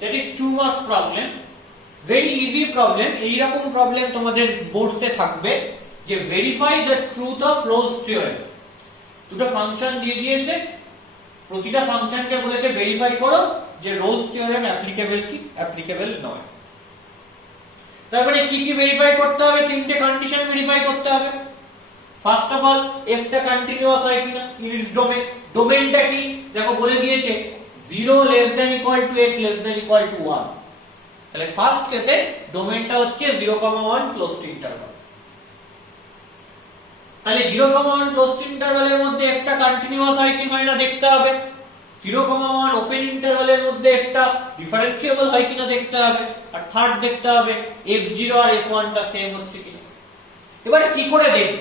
that is 2 marks problem, very easy problem. এইরকম problem তোমাদের বোর্ডসে থাকবে যে verify the truth of Rolle's theorem. দুটো ফাংশন দিয়ে দিয়েছে, প্রতিটা ফাংশনকে বলেছে ভেরিফাই করো যে রোলস থিওরেম অ্যাপ্লিকেবল কি অ্যাপ্লিকেবল নয়। তারপরে কি কি ভেরিফাই করতে হবে? তিনটে কন্ডিশন ভেরিফাই করতে হবে। ফার্স্ট অফ অল f টা কন্টিনিউয়াস হয় কিনা ইন ইটস ডোমেন। ডোমেনটা কি দেখো বলে দিয়েছে 0 less than equal to x less than equal to 1। তাহলে ফার্স্ট কেসে ডোমেনটা হচ্ছে 0,1 ক্লোজড ইন্টারভাল। তাহলে 0,1 ক্লোজড ইন্টারভালের মধ্যে f টা কন্টিনিউয়াস হয় কি হয় না দেখতে হবে। 0,1 ওপেন ইন্টারভালের মধ্যে f টা ডিফারেন্সিয়েবল হয় কিনা দেখতে হবে। আর থার্ড দেখতে হবে f0 আর f1 টা সেম হচ্ছে কিনা। এবারে কি করে দেখব?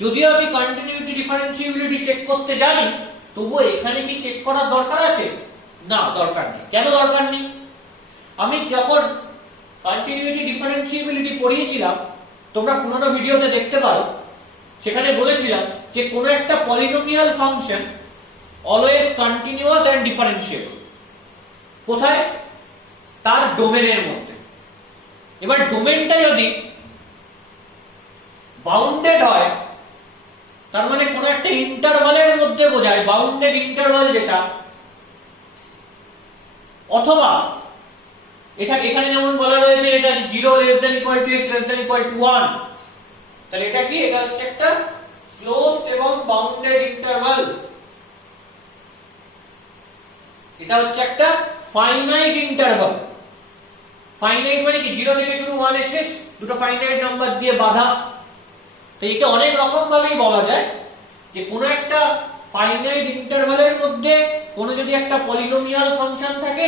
যদিও আমি কন্টিনিউইটি ডিফারেন্সিবিলিটি চেক করতে জানি, তবুও এখানে কি চেক করার দরকার আছে? না, দরকার নেই। কেন দরকার নেই? আমি যখন কন্টিনিউইটি ডিফারেন্সিবিলিটি পড়িয়েছিলাম, তোমরা পুরনো ভিডিওতে দেখতে পারো, সেখানে বলেছিলাম যে কোন একটা polynomial function always continuous and differentiable. কোথায়? তার ডোমেনের মধ্যে। এবার ডোমেনটা যদি বাউন্ডেড হয়, তার মানে কোন একটা ইন্টারভালের মধ্যে বোঝায়, বাউন্ডেড ইন্টারভাল যেটা, অথবা এটা এখানে যেমন বলা রয়েছে এটা 0 less than equal to x less than equal to 1, তাহলে এটা কি? এটা হচ্ছে একটা ক্লোজড এবং বাউন্ডেড ইন্টারভাল। এটা হচ্ছে একটা ফাইনাইট ইন্টারভাল। ফাইনাইট মানে কি? 0 থেকে শুরু 1 এ শেষ, দুটো ফাইনাইট নাম্বার দিয়ে বাঁধা। তো একে অনেক রকম ভাবেই বলা যায় যে কোন একটা ফাইনাইট ইন্টারভালের মধ্যে কোন যদি একটা পলিনোমিয়াল ফাংশন থাকে,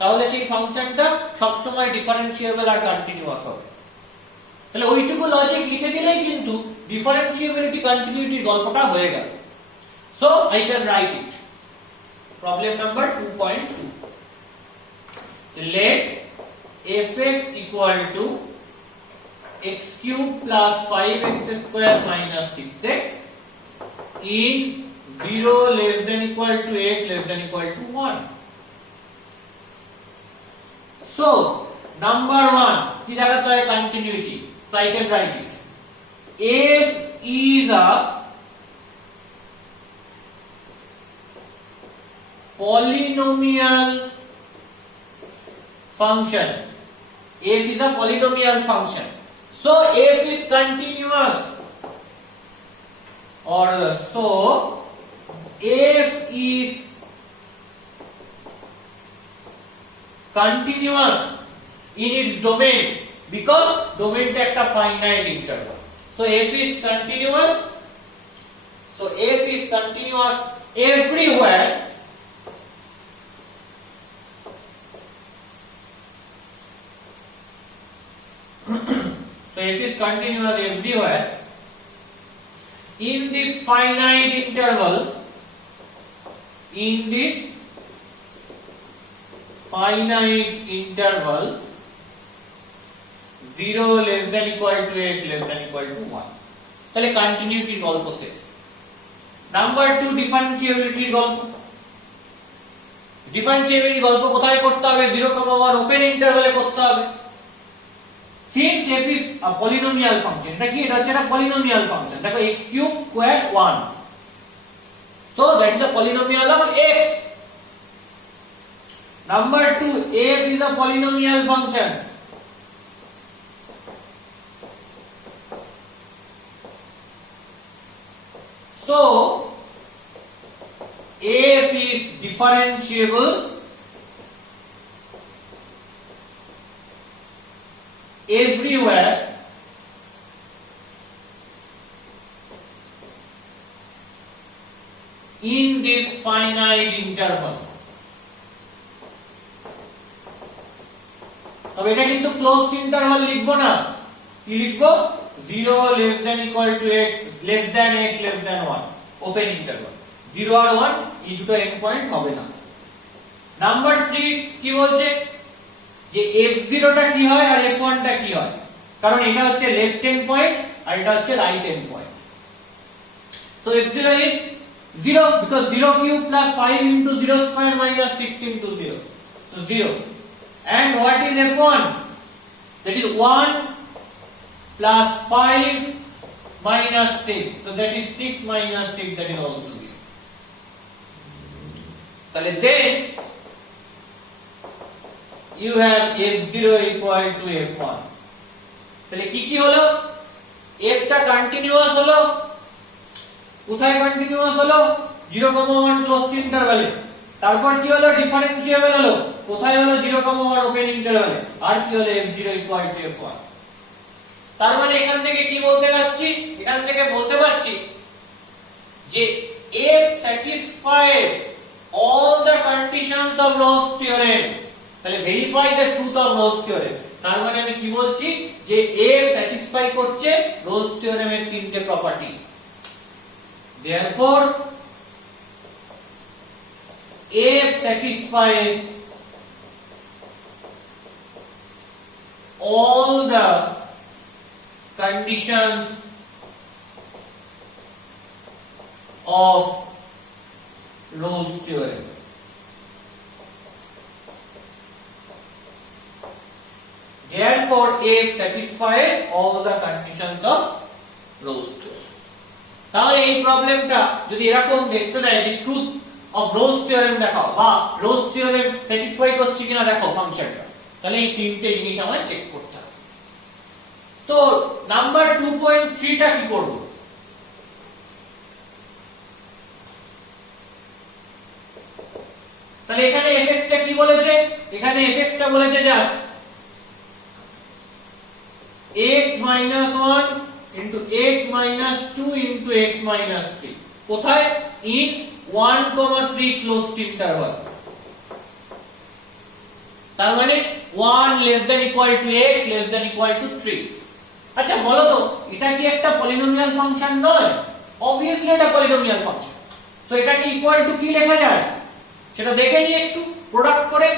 তাহলে সেই ফাংশনটা সবসময় ডিফারেন্সিয়েবল আর কন্টিনিউয়াস হবে। তাহলে ওইটুকু লজিক লিখে দিলেই কিন্তু ডিফারেন্সিয়েবিলিটি কন্টিনিউইটির গল্পটা হয়ে গেল। So I can write it. Problem number 2.2, let fx equal to x cube plus 5x square minus 6x in 0 less than equal to x less than equal to 1. So number 1 কি দেখাতে হয়? continuity. So I can write it. F is a polynomial function. F is a polynomial function. So f is continuous, or so f is continuous in its domain, because domain টা একটা finite interval. So f is continuous. So f is continuous everywhere so f is continuous everywhere in this finite interval, in this finite interval 0 less than equal to x less than equal to 1. তাহলে কন্টিনিউইটির গল্প শেষ। Number 2 ডিফারেন্সিয়েবিলিটির গল্প। ডিফারেন্সিয়েবিলিটির গল্প কোথায় করতে হবে? 0,1 open ইন্টারভালে করতে হবে। Since f is a polynomial function, এটা কি? এটা হচ্ছে একটা polynomial function। দেখো x cube square 1, so that is a polynomial of x. Number 2, f is a polynomial function. So f is differentiable everywhere in this finite interval. তবে এটা কিন্তু closed interval লিখবো না, কি লিখবো? 0 less than equal to x less than x less than 1 open interval. 0 আর 1 এই দুটো end point হবে না। নাম্বার 3 কি বলছে? যে f0 টা কি হয় আর f1 টা কি হয়, কারণ এটা হচ্ছে লেফট এন্ড পয়েন্ট আর এটা হচ্ছে right end point. So f0 is 0, because 0 cube plus 5 into 0 square minus 6 into 0. So 0. And what is f1? That is 1 plus 5 minus 6. So that is 6 minus 6, that is also 0. Then you have f0 equal to f1. তাহলে কি হলো? f টা continuous হলো, কোথায় continuous হলো? 0,1 closed ইন্টারভ্যালে। তারপর কি হলো? ডিফারেন্সিয়েবল হলো, কোথায় হলো? 0,1 ওপেন ইন্টারভ্যালে। আর কি হলো? f0 equal to f1। তার মানে এখান থেকে কি বলতে পারছি? এখান থেকে বলতে পারছি যে f satisfies all the conditions of Rolle's theorem। তাহলে verify the truth of Rolle's theorem। তার মানে আমি কি বলছি যে f স্যাটিসফাই করছে Rolle's theorem এর তিনটে property. Therefore f satisfies all the conditions of Rolle's theorem। Therefore f satisfies all the conditions of Rolle's theorem। তাহলে এই প্রবলেমটা যদি এরকম দেখতে দেয় যে ট্রুথ অফ Rolle's theorem দেখাও বা Rolle's theorem স্যাটিসফাই করছে কিনা দেখো ফাংশনটা, তাহলে এই তিনটে জিনিস আমায় চেক করতে হবে। তো নাম্বার 2.3 টা কি করব? তাহলে এখানে fx টা কি বলেছে? এখানে fx টা বলেছে just x minus 1 into x minus 2 into x minus 3, কোথায়? in 1,3 closed interval। তার মানে 1 less than equal to x less than equal to 3। আচ্ছা বলো তো এটা কি একটা পলিনোমিয়াল ফাংশন নয়? obviously এটা পলিনোমিয়াল ফাংশন। তো এটাকে ইকুয়াল টু কি লেখা যায় সেটা দেখে নিই একটু প্রোডাক্ট করে।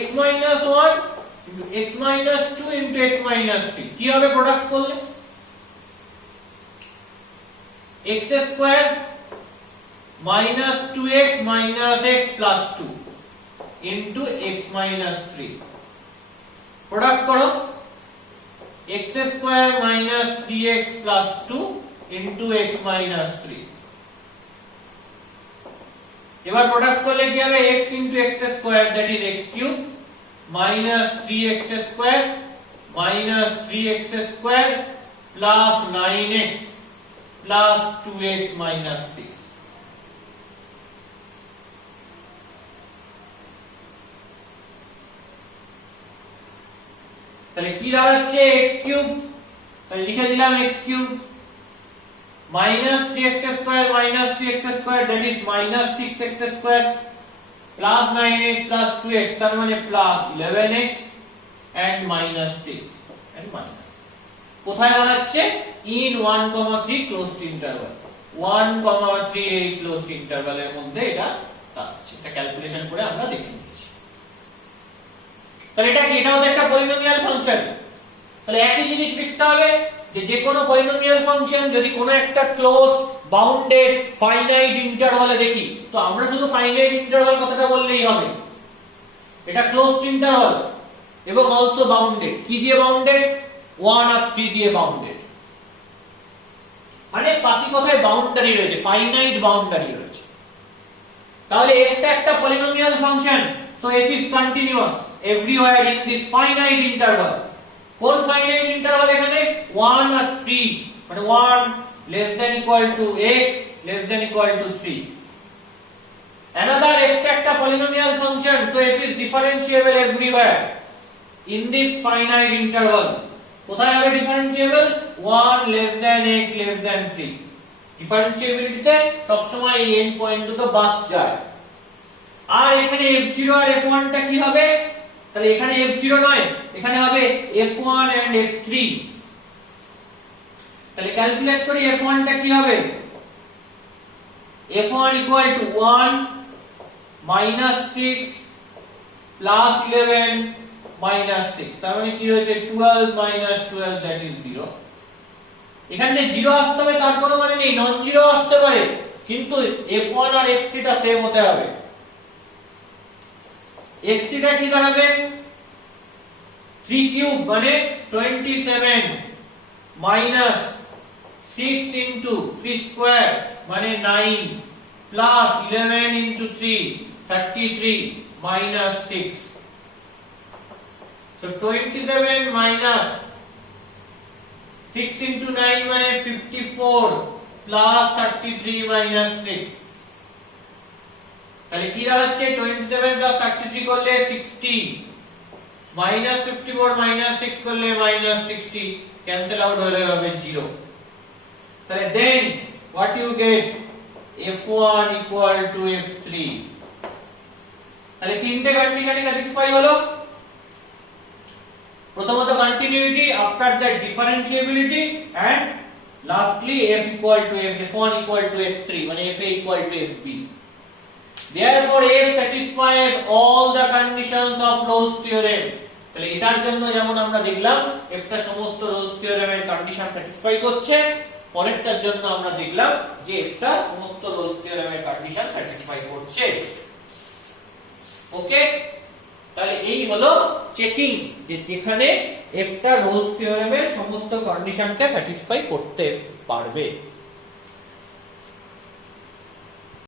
x minus 1 into x minus 2 into x minus 3 কি হবে প্রোডাক্ট করলে? x square minus 2x minus x plus 2 into x minus 3 product করো x square minus 3x plus 2 into x minus 3। এবার প্রোডাক্ট করলে কি হবে? x into x square, that is x cube, minus 3x square minus 3x square plus 9x plus 2x minus 6। তাহলে কি দাঁড়াচ্ছে? x cube, তাহলে লিখে দিলাম x cube minus 3x square minus 3x square, that is minus 6x square plus 9x plus 2x, তার মানে plus 11x and minus 6 and minus। কোথায় দাঁড়াচ্ছে? in 1,3 closed interval, 1,3 এই closed interval এর মধ্যে এটা দাঁড়াচ্ছে। এটা ক্যালকুলেশন করে আমরা দেখে নিয়েছি। তাহলে এটা কি? এটাও তো একটা পলিনোমিয়াল ফাংশন। তাহলে একই জিনিস লিখতে হবে যে কোনো পলিনোমিয়াল ফাংশন যদি কোনো একটা ক্লোজ বাউন্ডেড ফাইনাইট ইন্টারভালে দেখি, তো আমরা শুধু ফাইনাইট ইন্টারভাল কথাটা বললেই হবে। এটা ক্লোজড ইন্টারভাল এবং অলসো বাউন্ডেড। কি দিয়ে বাউন্ডেড? 1 আর 3 দিয়ে বাউন্ডেড। মানে বাকি কথায় বাউন্ডারি রয়েছে, ফাইনাইট বাউন্ডারি রয়েছে। তাহলে এটা একটা polynomial function, so f is continuous everywhere in this finite interval। কোন ফাইনাইট ইন্টারভাল? এখানে 1 আর 3, মানে 1 less than equal to x less than equal to 3। another f একটা polynomial function, so f is differentiable everywhere in this finite interval। কোথায় হবে differentiable? 1 less than x less than 3। ডিফারেন্সিয়েবিলিটিতে সব সময় এই end point দুটো বাদ যায়। আর এখানে f0 আর f1 টা কি হবে? তাহলে এখানে f0 নয়, এখানে হবে f1 and f3। তাহলে ক্যালকুলেট করি f1 টা কি হবে? f1 equal to 1 minus 6 plus 11 minus 6, তার মানে কি রয়েছে? 12 minus 12, that is 0। এখানে 0 আসতে হবে তার কোনো মানে নেই, নন জিরো আসতে পারে, কিন্তু f1 আর f3 টা সেম হতে হবে। f3 টা কি দাঁড়াবে 3 কিউব মানে 27 মাইনাস 6 ইনটু 3 স্কয়ার মানে 9 plus 11 into 3 33 minus 6। So 27 minus 6 into 9 মানে 54 plus 33 minus 6। তাহলে কি দাঁড়াচ্ছে 27 plus 33 করলে 60 minus 54 minus 6 করলে minus 60 cancel out হয়ে যাবে 0। তাহলে then what you get f1 equal to f3। তাহলে তিনটে কন্ডিশনই স্যাটিসফাই হলো। প্রথমত continuity, after that differentiability and lastly f equal to f1 equal to f3 মানে fa equal to fb। Therefore f satisfies all the conditions of Rolle's theorem। তাহলে এটার জন্য যেমন আমরা দেখলাম f টা সমস্ত Rolle's theorem এর কন্ডিশন স্যাটিসফাই করছে, পরেরটার জন্য আমরা দেখলাম যে f টা সমস্ত Rolle's theorem এর কন্ডিশন স্যাটিসফাই করছে। ওকে, তাহলে এই হলো চেকিং যে যেখানে f টা Rolle's theorem এর সমস্ত কন্ডিশনকে স্যাটিসফাই করতে পারবে।